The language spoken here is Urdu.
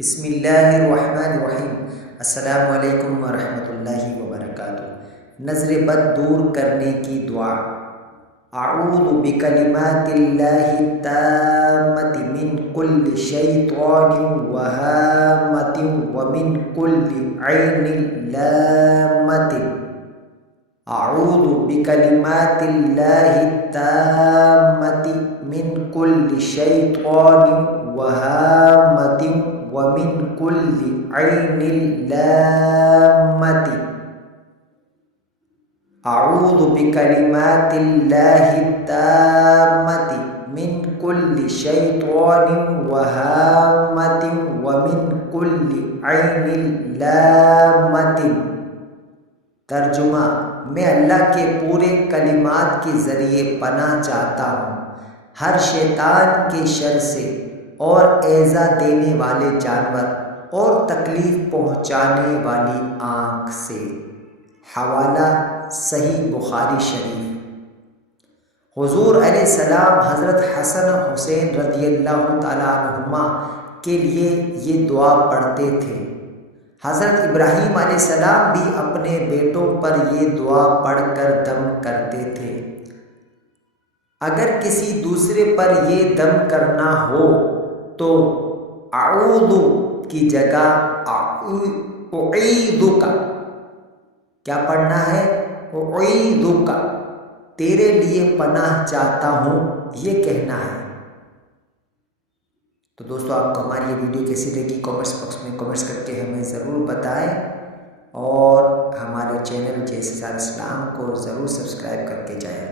بسم اللہ الرحمن الرحیم۔ السلام علیکم ورحمۃ اللہ وبرکاتہ۔ نظر بد دور کرنے کی دعا۔ اعوذ بکلمات اللہ التامۃ من کل شیطان وہامۃ ومن کل عین لامۃ۔ اعوذ بکلمات اللہ التامۃ من کل شیطان وہامۃ ومن کل عین لامۃ۔ اعوذ بکلمات اللہ التامۃ من کل شیطان وہامۃ ومن کل عین لامۃ۔ ترجمہ: میں اللہ کے پورے کلمات کے ذریعے پناہ چاہتا ہوں ہر شیطان کے شر سے اور ایذا دینے والے جانور اور تکلیف پہنچانے والی آنکھ سے۔ حوالہ صحیح بخاری شریف۔ حضور علیہ السلام حضرت حسن و حسین رضی اللہ تعالیٰ عنہما کے لیے یہ دعا پڑھتے تھے۔ حضرت ابراہیم علیہ السلام بھی اپنے بیٹوں پر یہ دعا پڑھ کر دم کرتے تھے۔ اگر کسی دوسرے پر یہ دم کرنا ہو تو اعوذ کی جگہ اعیذک کیا پڑھنا ہے؟ اعیذک، تیرے لیے پناہ چاہتا ہوں، یہ کہنا ہے۔ تو دوستو، آپ کو ہماری یہ ویڈیو کیسی لگی کامنٹس باکس میں کامنٹس کر کے ہمیں ضرور بتائیں، اور ہمارے چینل جیسے اسلام کو ضرور سبسکرائب کر کے جائیں۔